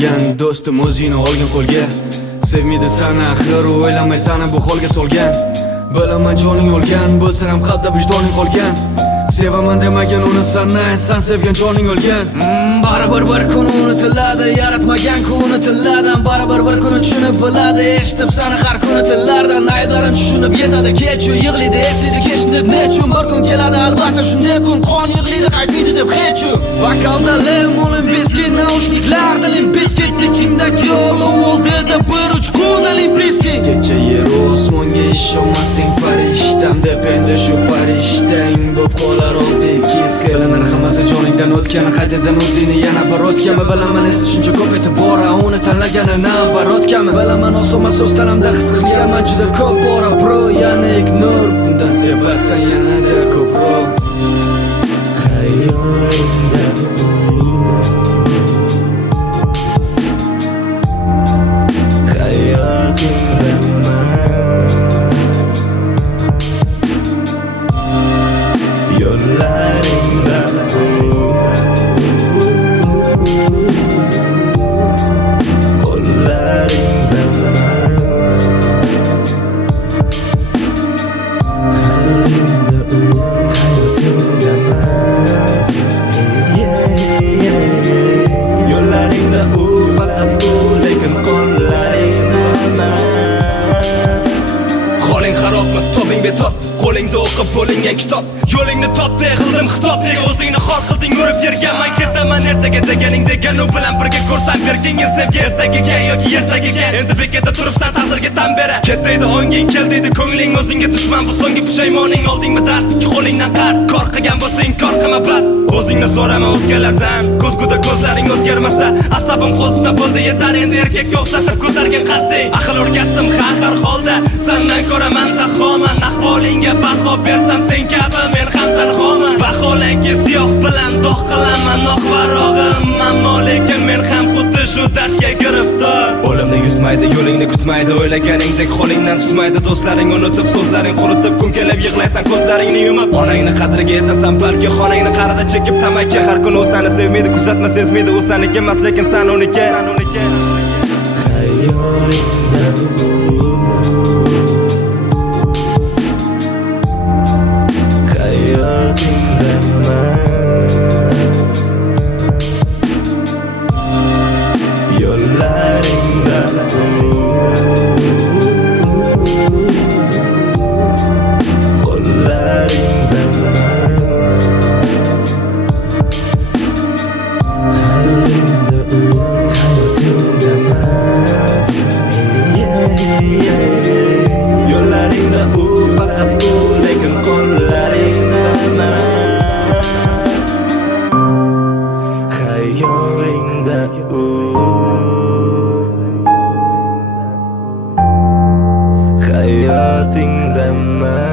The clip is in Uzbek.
qolgan do'stim o'zingni olgin qo'lga. Sevmaydi sani axir o'ylamay sani bu holga solgan. Bilaman joning o'lgan bo'lsa ham qalbda vijdoning qolgan. Sevaman demagan uni san sevgan joning o'lgan. Baribir bir kun unutiladi, yaratmagan kun unutiladi. Baribir bir kun tushunib biladi, eshitib sani har kuni tillardan. Aylarin tushunib yetadi, kechu yig'laydi, eslaydi kechni nechun. Bir kun keladi albatta shunday kun, qon yig'laydi qaytmaydi deb hechu. Vokalda lemon viski, naushniklarda limpiskit, ichingdagi olov oldida bir uchqun olimpiskiy. Kecha yer osmonga ishonmasding farishtam deb endi shu farishtang bo'p qolar oddiy kiskilanar hammasi joningdan o'tgan. Qaytadan o'zingni yana bir o'tganmi bilaman, esa shuncha ko'p etib bora uni tanlagani navarotgami. Bilaman osonmas o'z tanamda his qilganman juda ko'p bora pro, yana ignor bundan sevasan yanada ko'proq. Xayolimda hayotimda emas, yo'llaringda qo'llaringda hayolimda hayotimda emas, yo'llaringda faqat lekin qo'llaringda emas. Qo'ling xarobmi, toping betob, qo'lingda o'qib bo'lingan kitob. Yo'lingni topdi, qildim xitob, nega o'zingni xor qilding urib yerga. Men ketaman ertaga deganing degan u bilan birga ko'rsam berkinga sevgi ertagiga yoki ertagiga. Endi bekatda turibsan taqdirga tan bera. Ketdaydi onging, keldaydi ko'ngling, o'zingga dushman bu so'nggi pushaymoning. Oldingmi dars, ikki qo'lingdan qarz. Kor qilgan bo'lsa inkor qilma bas. O'zingni so'rama o'zgalardan, ko'zguda ko'zlaring o'zgarmasa, asabim qo'zida bo'ldi yetar. Endi erkakka o'xshatib ko'targan qadding. Aql o'rgatdim har holda, sendan ko'raman tahoman. Ahvolingga baho bersam sen kabi men ham tanhoman. Vaholanki siyoh bilan dog' qilaman oqvarog'im, ammo lekin men ham xuddi shu dardga giriftor. O'limni yutmaydi, yo'lingni kutmaydi, o'ylaganingdek holingdan tutmaydi. Do'stlaring unutib, so'zlaring quritib, kun kelib yig'laysan ko'zlaringni yumib. Onangni qadriga yetasan balki xonangni qarida chekib tamaki. Har kun u seni sevmaydi, kuzatma sezmaydi, u seniki emas lekin sen uniki. Xayolimda hayotimda emas, yo'llaringda qo'llaringda hayolimda hayotimda emas, yo'llaringda faqat lekin qo'llaringda emas. Xayolimda hayotingda emas.